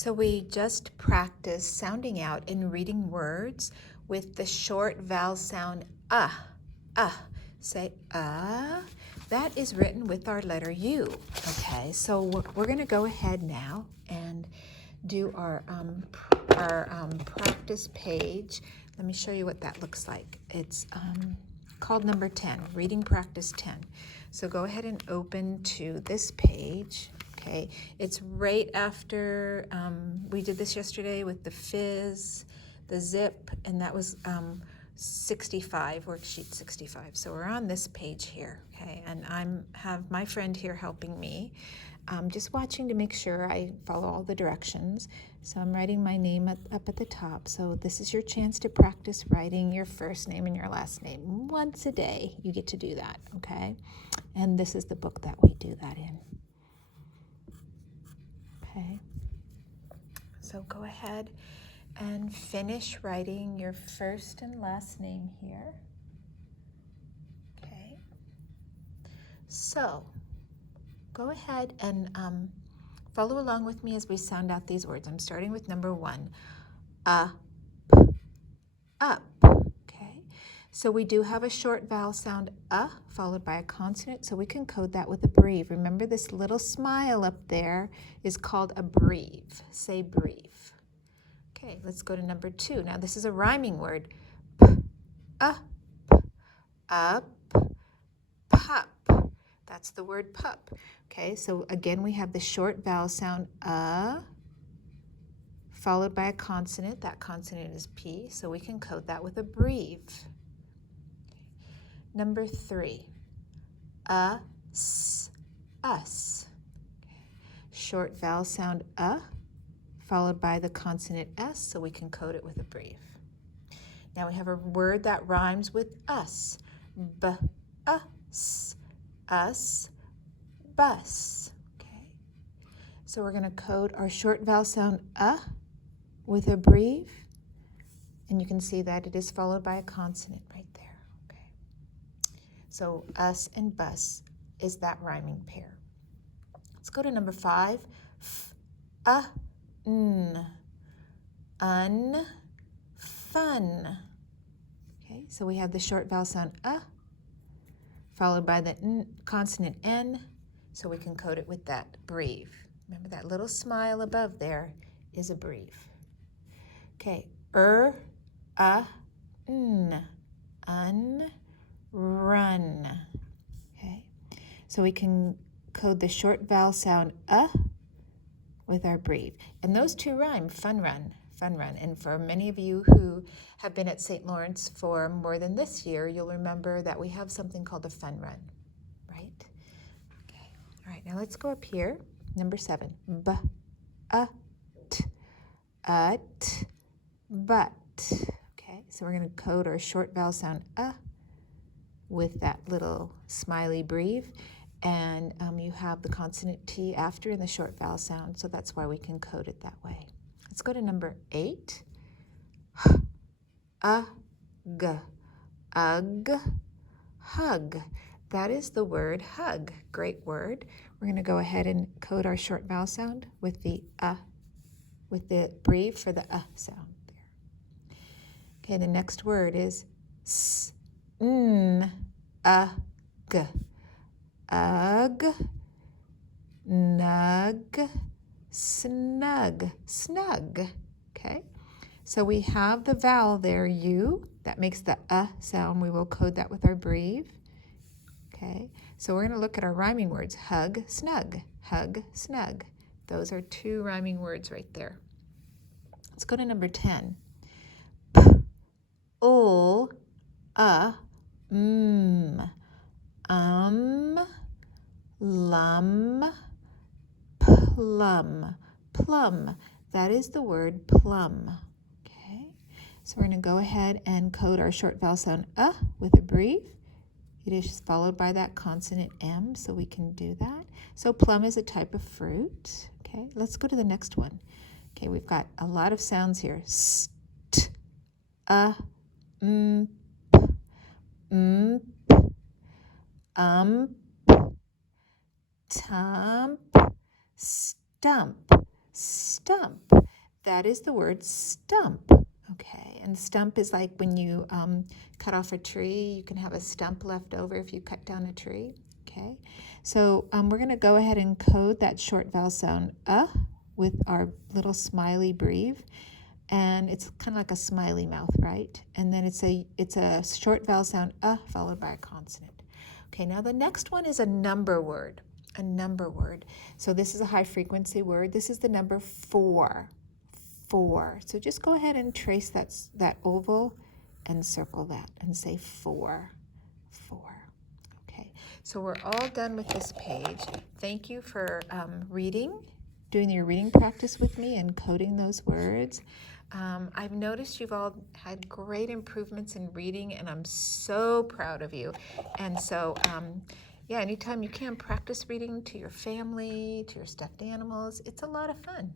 So we just practiced sounding out and reading words with the short vowel sound Say That is written with our letter U. Okay, so we're going to go ahead now and do our practice page. Let me show you what that looks like. It's called number 10, Reading Practice 10. So go ahead and open to this page. Okay, it's right after we did this yesterday with the fizz, the zip, and that was 65, worksheet 65. So we're on this page here, okay, and have my friend here helping me. Just watching to make sure I follow all the directions. So I'm writing my name up at the top. So this is your chance to practice writing your first name and your last name. Once a day, you get to do that, okay? And this is the book that we do that in. Okay, so go ahead and finish writing your first and last name here. Okay, so go ahead and follow along with me as we sound out these words. I'm starting with number 1, up. Okay, so we do have a short vowel sound followed by a consonant, so we can code that with a breve. Remember, this little smile up there is called a breve. Say breve. Okay, let's go to number 2. Now this is a rhyming word. Up, pup. That's the word pup. Okay, so again we have the short vowel sound followed by a consonant. That consonant is P, so we can code that with a breve. Number 3, us. Okay. Short vowel sound followed by the consonant S, so we can code it with a breve. Now we have a word that rhymes with us. Us, bus. Okay. So we're going to code our short vowel sound with a breve, and you can see that it is followed by a consonant right there. Okay. So us and bus is that rhyming pair. Let's go to number 5. Fun. Okay, so we have the short vowel sound followed by the consonant N, so we can code it with that breve. Remember, that little smile above there is a breve. Okay, run. Okay, so we can code the short vowel sound with our breve. And those two rhyme, fun run. And for many of you who have been at St. Lawrence for more than this year, you'll remember that we have something called a fun run, right? Okay, all right, now let's go up here. Number 7, but. Okay, so we're going to code our short vowel sound with that little smiley breve. And you have the consonant T after in the short vowel sound, so that's why we can code it that way. Let's go to number 8. Ugh, hug. That is the word hug. Great word. We're going to go ahead and code our short vowel sound with the breve for the sound there. Okay, the next word is snug. Ugh, nug, snug. Okay, so we have the vowel there, U, that makes the sound. We will code that with our breve. Okay, so we're going to look at our rhyming words. Hug, snug. Those are 2 rhyming words right there. Let's go to number 10. Lum, plum. That is the word plum. Okay, so we're going to go ahead and code our short vowel sound with a breve. It is followed by that consonant M, so we can do that. So plum is a type of fruit. Okay, let's go to the next one. Okay, we've got a lot of sounds here. St, tump, stump. stump. That is the word stump. Okay, and stump is like when you cut off a tree, you can have a stump left over if you cut down a tree. Okay, so we're going to go ahead and code that short vowel sound with our little smiley breve, and it's kind of like a smiley mouth, right? And then it's a short vowel sound followed by a consonant. Okay, now the next one is a number word. A number word. So this is a high frequency word. This is the number 4. 4. So just go ahead and trace that oval and circle that and say 4. 4. Okay, so we're all done with this page. Thank you for doing your reading practice with me and coding those words. I've noticed you've all had great improvements in reading, and I'm so proud of you. And so, yeah, anytime you can, practice reading to your family, to your stuffed animals. It's a lot of fun.